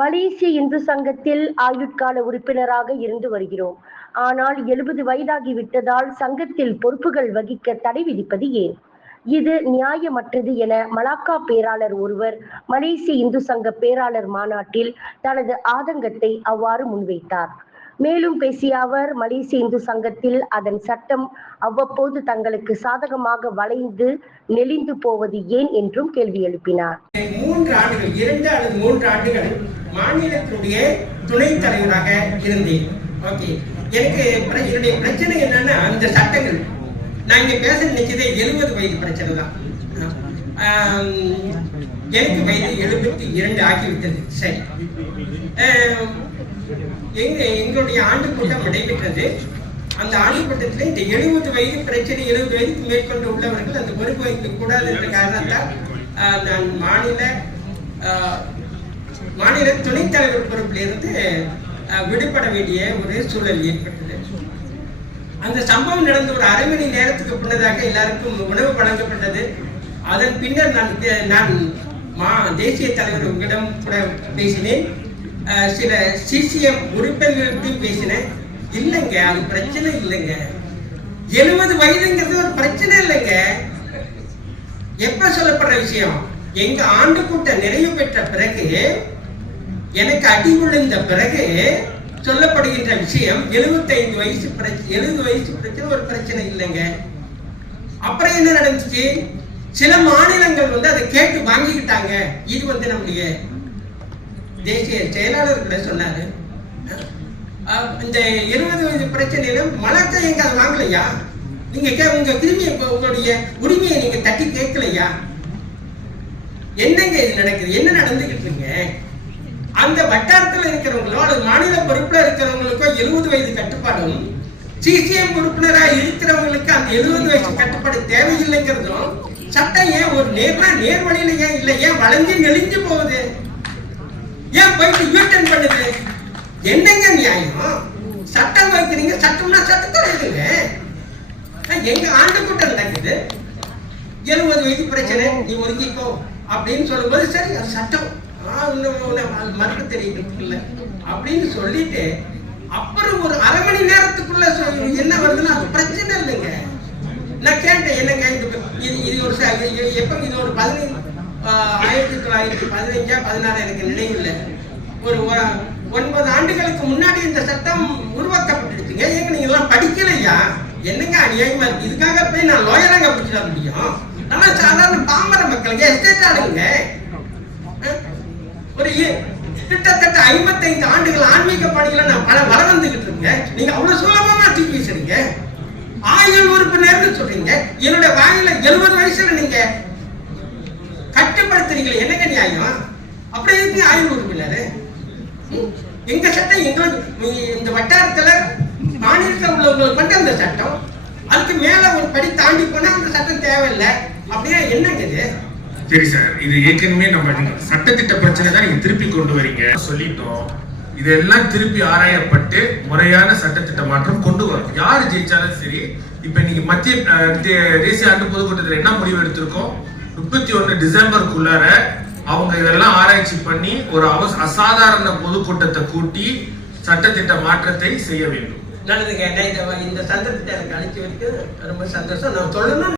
மலேசிய இந்து சங்கத்தில் ஆயுட்கால உறுப்பினராக இருந்து வருகிறோம். ஆனால் எழுபது வயதாகி விட்டதால் சங்கத்தில் பொறுப்புகள் வகிக்க தடை விதிப்பது ஏன்? இது நியாயமற்றது என மலாக்கா பேராளர் ஒருவர் மலேசிய இந்து சங்க பேராளர் மாநாட்டில் தனது ஆதங்கத்தை அவ்வாறு முன்வைத்தார். மேலும் பேசிய அவர் மலேசிய இந்து சங்கத்தில் அதன் சட்டம் அவ்வப்போது தங்களுக்கு சாதகமாக வளைந்து நெளிந்து போவது ஏன் என்றும் கேள்வி எழுப்பினார். மூன்று ஆண்டுகள் இரண்டு அல்லது மூன்று ஆண்டுகள் மாநிலத்தினுடைய துணை தலைவராக இருந்தேன். ஓகே எனக்கு என்னுடைய பிரச்சனை என்னன்னா அந்த சட்டங்கள். நான் இங்க பேச நினைச்சதே எழுபது வயது பிரச்சனை தான். எனக்கு வயது எழுபத்தி இரண்டு ஆகிவிட்டது. சரி. எங்க எங்களுடைய ஆண்டு கூட்டம் நடைபெற்றது. அந்த ஆண்டு கூட்டத்தில் இந்த எழுபது வயது பிரச்சனை எழுபது வயதுக்கு மேற்கொண்டு உள்ளவர்கள் அந்த பொறுப்பு வைக்க கூடாது என்ற காரணத்தால் நான் மாநில மாநில துணைத் தலைவர் பொறுப்பிலிருந்து விடுபட வேண்டிய ஒரு சூழல் ஏற்பட்டது. அந்த சம்பவம் நடந்த ஒரு அரை மணி நேரத்துக்கு முன்னதாக எல்லாருக்கும் உணவு வழங்கப்பட்டது. அதன் பின்னர் நான் தே- நான் மா தேசிய தலைவர் உங்களிடம் கூட பேசினேன். சில சிசிஎம் உறுப்பினர்களுக்கும் பேசினேன். இல்லைங்க அது பிரச்சனை இல்லைங்க. எழுபது வயதுங்கிறது ஒரு பிரச்சனை இல்லைங்க. எப்ப சொல்லப்படுற விஷயம்? எங்க ஆண்டு கூட்டம் நிறைவு பெற்ற பிறகு எனக்கு அடி விழுந்த பிறகு சொல்லப்படுகின்ற விஷயம் 75 வயசு பிரச்சனை எழுபது வயசு பிரச்சனை ஒரு பிரச்சனை இல்லைங்க. அப்புறம் என்ன நடந்துச்சு? சில மாநிலங்கள் வந்து அதை கேட்டு வாங்கிக்கிட்டாங்க. இது வந்து நம்முடைய தேசிய செயலாளர் கூட சொன்னாரு. இந்த இருபது வயது பிரச்சனையில மலத்தை எங்க அதை வாங்கலையா? நீங்க கே உங்க கிருமியை உங்களுடைய உரிமையை நீங்க தட்டி கேட்கலையா? என்னங்க இது நடக்குது? என்ன நடந்துகிட்டு இருக்கீங்க? அந்த வட்டாரத்தில் இருக்கிறவங்களோ அல்லது மாநில பொறுப்பில் இருக்கிறவங்களுக்கோ எழுபது வயது கட்டுப்பாடும் சிசிஎம் உறுப்பினராக இருக்கிறவங்களுக்கு அந்த எழுபது வயசு கட்டுப்பாடு தேவையில்லைங்கிறதும் சட்டம் ஏன் ஒரு நேர்னா நேர் வழியில ஏன் இல்லை? ஏன் வளைஞ்சு நெளிஞ்சு போகுது? ஏன் போயிட்டு யூட்டன் பண்ணுது? என்னங்க நியாயம்? சட்டம் வைக்கிறீங்க சட்டம்னா சட்டத்தை எழுதுங்க எங்க ஆண்டு கூட்டம் நடக்குது எழுபது வயது பிரச்சனை நீ ஒதுங்கிக்கோ அப்படின்னு சொல்லும்போது சரி அது சட்டம். ஆ, உன்னை மறுக்க தெரியுது அப்படின்னு சொல்லிட்டு அப்புறம் ஒரு அரை மணி நேரத்துக்குள்ள சொல்~ என்ன வருதுன்னா அது பிரச்சனை இல்லைங்க. நான் கேட்டேன் என்னங்க இது இது இது ஒரு எப்போ இது இது ஒரு பதினைஞ்சு ஆயிரத்தி தொள்ளாயிரத்தி பதினஞ்சா பதினாறு எனக்கு நினைவில்லை ஒரு ஒ- ஒன்பது ஆண்டுகளுக்கு முன்னாடி இந்த சட்டம் உருவாக்கப்பட்டுருச்சுங்க ஏங்க நீங்க எல்லாம் படிக்கலையா? என்னங்க அநியாயமா இருக்கு? இதுக்காக போய் நான் லோயராங்க பிடிச்சிட முடியும்? ஆனால் சாதாரண பாமர மக்களுங்க எஸ்டேட் ஆளுங்க. ஒரு கிட்டத்தட்ட ஐம்பத்தைந்து ஆண்டுகள் ஆன்மீக பணிகளை நான் பல வர வந்துகிட்டு இருக்கேன். நீங்க அவ்வளவு சுலபமா தூக்கி வீசுறீங்க. ஆயுள் உறுப்பினர்னு சொல்றீங்க. என்னுடைய வாயில எழுபது வயசுல நீங்க கட்டுப்படுத்துறீங்களே என்னங்க நியாயம்? அப்படியே இருக்கு ஆயுள் உறுப்பினர்? ம்? எங்க சட்டம் எங்களுக்கு இந்த வட்டாரத்துல மாநிலத்தில் உள்ளவங்களுக்கு மட்டும் அந்த சட்டம். அதுக்கு மேல ஒரு படி தாண்டி போனா அந்த சட்டம் தேவையில்லை. அப்படியே என்னங்க இது? சரி சார் இது ஏற்கனவே நம்ம சட்டத்திட்ட பிரச்சனை தான் நீங்க திருப்பி கொண்டு வரீங்க. சொல்லிட்டோம். இதெல்லாம் திருப்பி ஆராயப்பட்டு முறையான சட்டத்திட்ட மாற்றம் கொண்டு வரும். யார் ஜெயிச்சாலும் சரி இப்ப நீங்க மத்திய தே- தேசிய ஆண்டு பொதுக்கூட்டத்தில் என்ன முடிவு எடுத்திருக்கோம்? முப்பத்தி ஒன்று டிசம்பருக்குள்ளார அவங்க இதெல்லாம் ஆராய்ச்சி பண்ணி ஒரு அவச அசாதாரண பொதுக்கூட்டத்தை கூட்டி சட்டத்திட்ட மாற்றத்தை செய்ய வேண்டும். நல்லதுங்க இந்த- சட்டத்திட்ட சந்தர்ப்பத்தை எனக்கு அழைச்சி வைக்க ரொம்ப சந்தோஷம். நான் சொல்லணும்